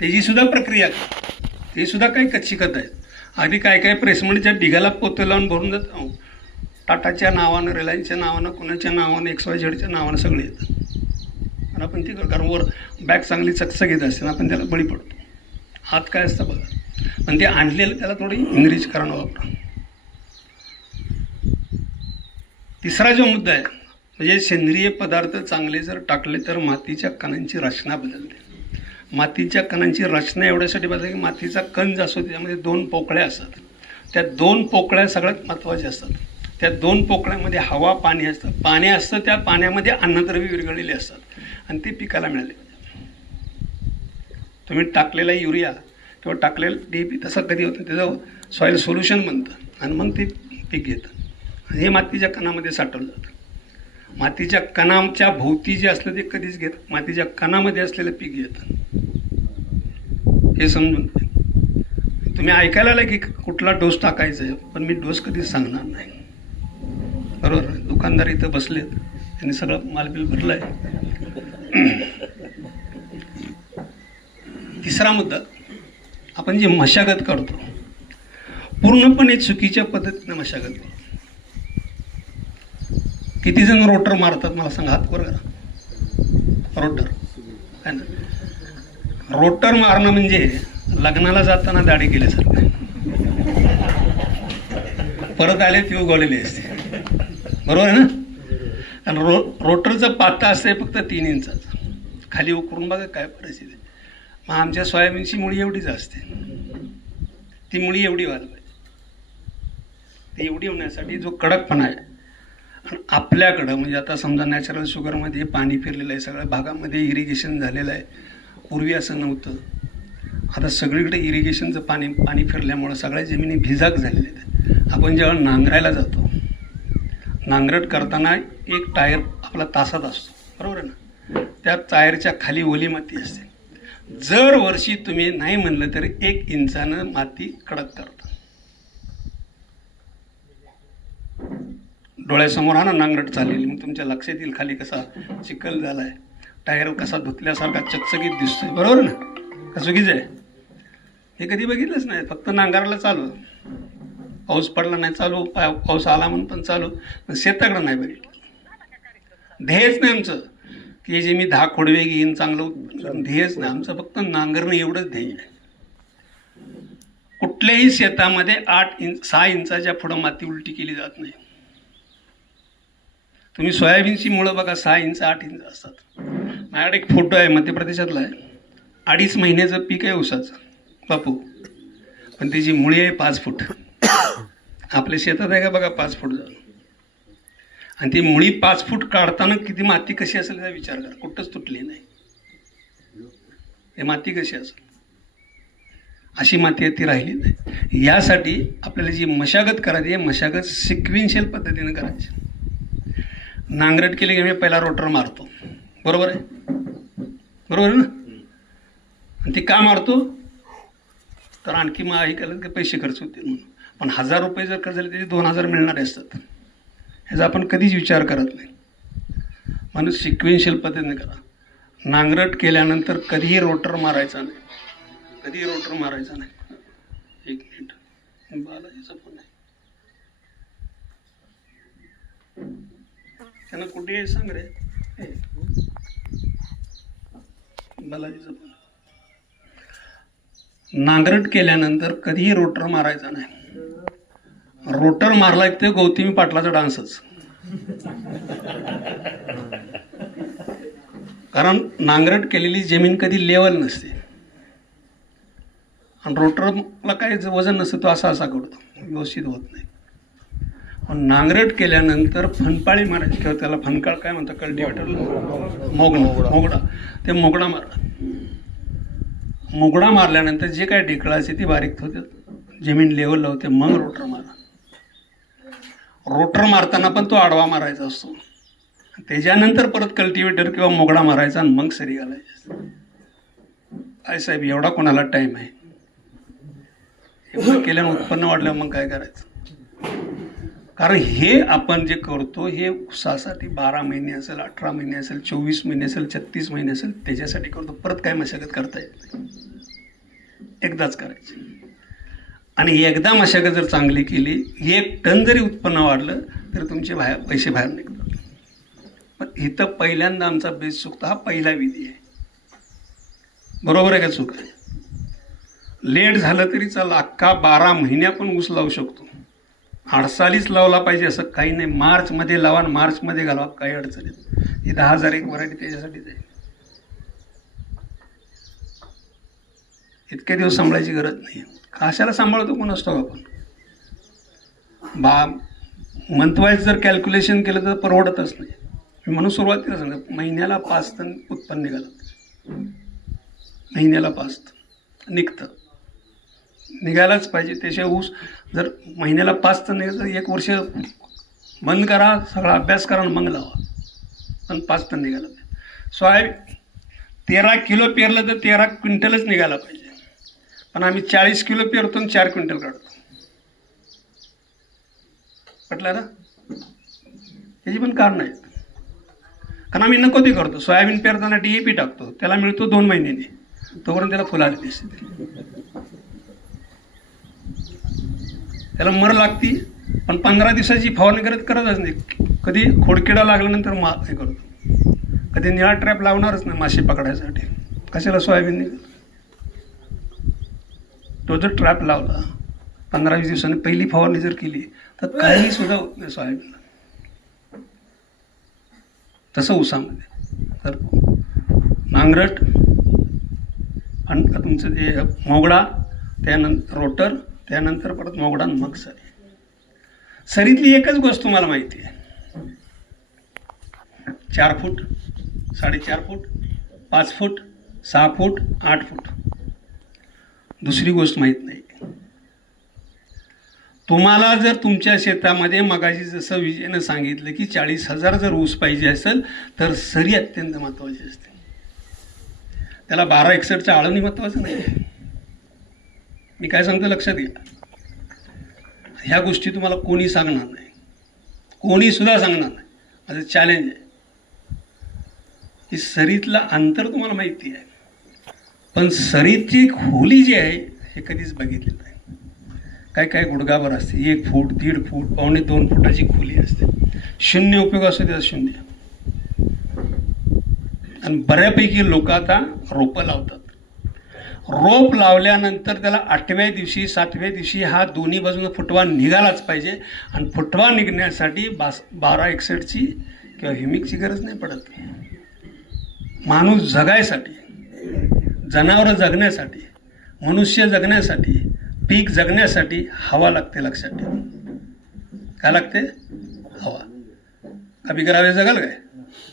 त्याची सुद्धा प्रक्रिया ते सुद्धा काही कच्ची कथ आहेत. आधी काय काय प्रेसमंटच्या म्हणजे ढिगाला पोते लावून भरून जात टाटाच्या नावानं रिलायन्सच्या नावानं कुणाच्या नावानं एक्स वाय झेडच्या नावानं सगळे येतं आणि आपण ती कारण वर बॅग चांगली चकचकीत असते आपण त्याला बळी पडतो. हात काय असतं बघा. पण ते आणलेलं त्याला थोडी इंग्रज कारण वापरा. तिसरा जो मुद्दा आहे म्हणजे सेंद्रिय पदार्थ चांगले जर टाकले तर मातीच्या कणांची रचना बदलते. मातीच्या कणांची रचना एवढ्यासाठी बदलते की मातीचा कण जो असतो त्याच्यामध्ये दोन पोकळ्या असतात. त्या दोन पोकळ्या सगळ्यात महत्त्वाच्या असतात. त्या दोन पोकळ्यामध्ये हवा पाणी असतं. पाणी असतं त्या पाण्यामध्ये अन्नद्रव्य विरघळलेले असतात. आणि ते पिकाला मिळाले. तुम्ही टाकलेला युरिया किंवा टाकलेलं डी पी तसं कधी होतं त्याचं सॉईल सोल्युशन बनतं. आणि मग ते पीक घेतं. आणि हे मातीच्या कणामध्ये साठवलं जातं. मातीच्या कणाच्या भोवती जे असलं ते कधीच घेत मातीच्या कणामध्ये असलेलं पीक येतं हे समजून तुम्ही ऐकायला आलं की कुठला डोस टाकायचा आहे पण मी डोस कधीच सांगणार नाही. बरोबर? दुकानदार इथं बसलेत त्यांनी सगळं मालबिल भरलं आहे तिसरा मुद्दा आपण जी मशागत करतो पूर्णपणे चुकीच्या पद्धतीनं मशागत करतो. किती जण रोटर मारतात मला सांगा हात वर करा. रोटर है ना? रोटर मारणं म्हणजे लग्नाला जाताना दाढी केल्यासारखं. सर परत आले ती उगवलेली असते. बरोबर आहे ना? आणि रो रोटरचं पाता असते फक्त तीन इंचाचं. खाली उकरून बघा काय परिस्थिती आहे. मग आमच्या सोयाबीनची मुळी एवढीच असते. ती मुळी एवढी व्हायला पाहिजे ती एवढी होण्यासाठी जो कडकपणा आहे. आणि आपल्याकडं म्हणजे आता समजा नॅचरल शुगरमध्ये पाणी फिरलेलं आहे सगळ्या भागामध्ये इरिगेशन झालेलं आहे. पूर्वी असं नव्हतं. आता सगळीकडे इरिगेशनचं पाणी पाणी फिरल्यामुळं सगळ्या जमिनी भिजाक झालेल्या आहेत. आपण जेव्हा नांगरायला जातो नांगरट करताना एक टायर आपला तासात असतो. बरोबर आहे ना? त्या टायरच्या खाली ओली माती असते. जर वर्षी तुम्ही नाही म्हणलं तरी एक इंचानं माती कडक करता. डोळ्यासमोर हा ना नांगरट चाललेली. मग तुमच्या लक्षात येईल खाली कसा चिखल झाला आहे टायर कसा धुतल्यासारखा चकचकीत दिसतोय बरोबर ना? का चुकीचं आहे? हे कधी बघितलंच नाही फक्त नांगाराला चालू. पाऊस पडला नाही चालू पा पाऊस आला म्हणून पण चालू पण शेताकडं नाही बघितलं. ध्येयच नाही आमचं की जे मी दहा खोडवे घेईन चांगलं ध्येयच नाही. आमचं फक्त नांगरणं एवढंच ध्येय आहे. कुठल्याही शेतामध्ये आठ इंच सहा इंचाच्या पुढं माती उलटी केली जात नाही. तुम्ही सोयाबीनची मुळं बघा सहा इंच आठ इंच असतात. माझ्याकडे एक फोटो आहे मध्य प्रदेशातला आहे. अडीच महिन्याचं पीक आहे ऊसाचं. बापू. पण त्याची मुळी आहे पाच फूट. आपल्या शेतात आहे का बघा पाच फूट जाऊन आणि ती मुळी पाच फूट काढताना किती माती कशी असेल याचा विचार करा. कुठंच तुटली नाही. हे माती कशी असेल? अशी माती आहे ती राहिली नाही. यासाठी आपल्याला जी मशागत करायची आहे मशागत सिक्वेन्शियल पद्धतीनं करायची. नांगरट केली की मी पहिला रोटर मारतो. बरोबर आहे? बरोबर आहे ना? आणि ती का मारतो? तर आणखी मग हे केलं की पैसे खर्च होतील म्हणून. पण हजार रुपये जर खर्च झाले त्याचे दोन हजार मिळणारे असतात. ह्याचा आपण कधीच विचार करत नाही. म्हणून सिक्वेन्शियल पद्धतीने करा. नांगरट केल्यानंतर कधीही रोटर मारायचा नाही. कधीही रोटर मारायचा नाही. एक मिनिट. बालाजीचा फोन आहे. त्यांना कुठे सांग रे? हे. बालाजीचा नांगरट केल्यानंतर कधीही रोटर मारायचा नाही. रोटर मारला एक ते गौतमी पाटलाचा डान्सच. कारण नांगरट केलेली जमीन कधी लेवल नसते. आणि रोटरला काही वजन नसतं तो असा असा करतो. व्यवस्थित होत नाही. नांगरट केल्यानंतर फनपाळी मारायची. किंवा त्याला फनकाळ काय म्हणतात कल्टिवेटरला मोगडा मोगडा. ते मोगडा मारा मोगडा मारल्यानंतर जे काय ढेकळं ती बारीक होते जमीन लेवलला होते मग रोटर मारा रोटर मारताना पण तो आडवा मारायचा असतो. त्याच्यानंतर परत कल्टिवेटर किंवा मोगडा मारायचा आणि मग सरी घालायची. साहेब एवढा कोणाला टाईम आहे? एवढं केल्यानं उत्पन्न वाढलं मग काय करायचं? कारण हे आपण जे करतो हे उसासाठी बारा महिने असेल अठरा महिने असेल चोवीस महिने असेल छत्तीस महिने असेल त्याच्यासाठी करतो. परत काय मशागत करता येत नाही. एकदाच करायची. आणि एकदा मशागत जर चांगली केली एक टन जरी उत्पन्न वाढलं तर तुमचे बाहेर पैसे बाहेर निघतात. पण इथं पहिल्यांदा आमचा बेस चुकतो. हा पहिला विधी आहे. बरोबर आहे का चूक? आहे लेट झालं तरी चला अख्खा बारा महिन्या पण ऊस लावू शकतो. आडसालीच लावला पाहिजे असं काही नाही. मार्चमध्ये लावा आणि मार्चमध्ये घालवा. काही अडचण येत ही दहा हजार एक व्हरायटी त्याच्यासाठीच आहे. इतके दिवस सांभाळायची गरज नाही. कशाला सांभाळतो कोण असतो आपण? बा मंथवाईज जर कॅल्क्युलेशन केलं तर परवडतच नाही. मी म्हणून सुरुवातीला सांगतो महिन्याला पाच टन उत्पन्न निघालं. महिन्याला पाच टन निघतं. निघायलाच पाहिजे. त्याशिवाय ऊस जर महिन्याला पाच तर निघालं तर एक वर्ष बंद करा सगळा अभ्यास करा आणि मग लावा. पण पाच तर निघालं पाहिजे. सोयाबीन तेरा किलो पेरलं तर तेरा क्विंटलच निघायला पाहिजे. पण आम्ही चाळीस किलो पेरतो आणि चार क्विंटल काढतो. पटलं ना? याची पण कारण आहेत. कारण आम्ही नको ते करतो. सोयाबीन पेरताना डी ए पी टाकतो. त्याला मिळतो दोन महिन्यांनी. तोपर्यंत त्याला फुलाली दिसते त्याला मर लागती पण पंधरा दिवसाची फवारणी करत करतच नाही. कधी खोडकिडा लागल्यानंतर मा हे करतो. कधी निळा ट्रॅप लावणारच नाही मासे पकडायसाठी. कशाला सोयाबीन निघाल? तो जर ट्रॅप लावला पंधरा वीस दिवसांनी पहिली फवारणी जर केली तर काही सुद्धा सोयाबीन तसं उसामध्ये तर नांगरट आणि तुमचं जे मोगडा त्यानंतर रोटर त्यानंतर परत मोगडा आणि मग सरी. सरीतली एकच गोष्ट तुम्हाला माहिती आहे. चार फूट साडेचार फूट पाच फूट सहा फूट आठ फूट. दुसरी गोष्ट माहीत नाही. तुम्हाला जर तुमच्या शेतामध्ये मगाशी जसं विजयनं सांगितलं की चाळीस हजार जर ऊस पाहिजे असेल तर सरी अत्यंत महत्त्वाची असते. त्याला बारा एकसष्टचं आळवणी महत्त्वाचं नाही. आहे. मी काय सांगतो लक्षात घ्या. ह्या गोष्टी तुम्हाला कोणी सांगणार नाही. कोणी सुद्धा सांगणार नाही. माझं चॅलेंज आहे. ही सरीतलं अंतर तुम्हाला माहिती आहे. पण सरीतची खोली जी आहे हे कधीच बघितलेलं नाही. काय काय गुडगाभर असते. एक फूट दीड फूट पावणे दोन फुटाची खोली असते. शून्य उपयोग असतो त्याचा शून्य आणि बऱ्यापैकी लोक आता रोपं लावतात. रोप लावल्यानंतर त्याला आठव्या दिवशी सातव्या दिवशी हा दोन्ही बाजूनं फुटवा निघालाच पाहिजे. आणि फुटवा निघण्यासाठी बास बारा एक्सेटची किंवा हिमिकची गरज नाही पडत. माणूस जगायसाठी जनावरं जगण्यासाठी मनुष्य जगण्यासाठी पीक जगण्यासाठी हवा लागते लक्षात ठेवा. काय लागते? हवा. कमी करावे जगाल काय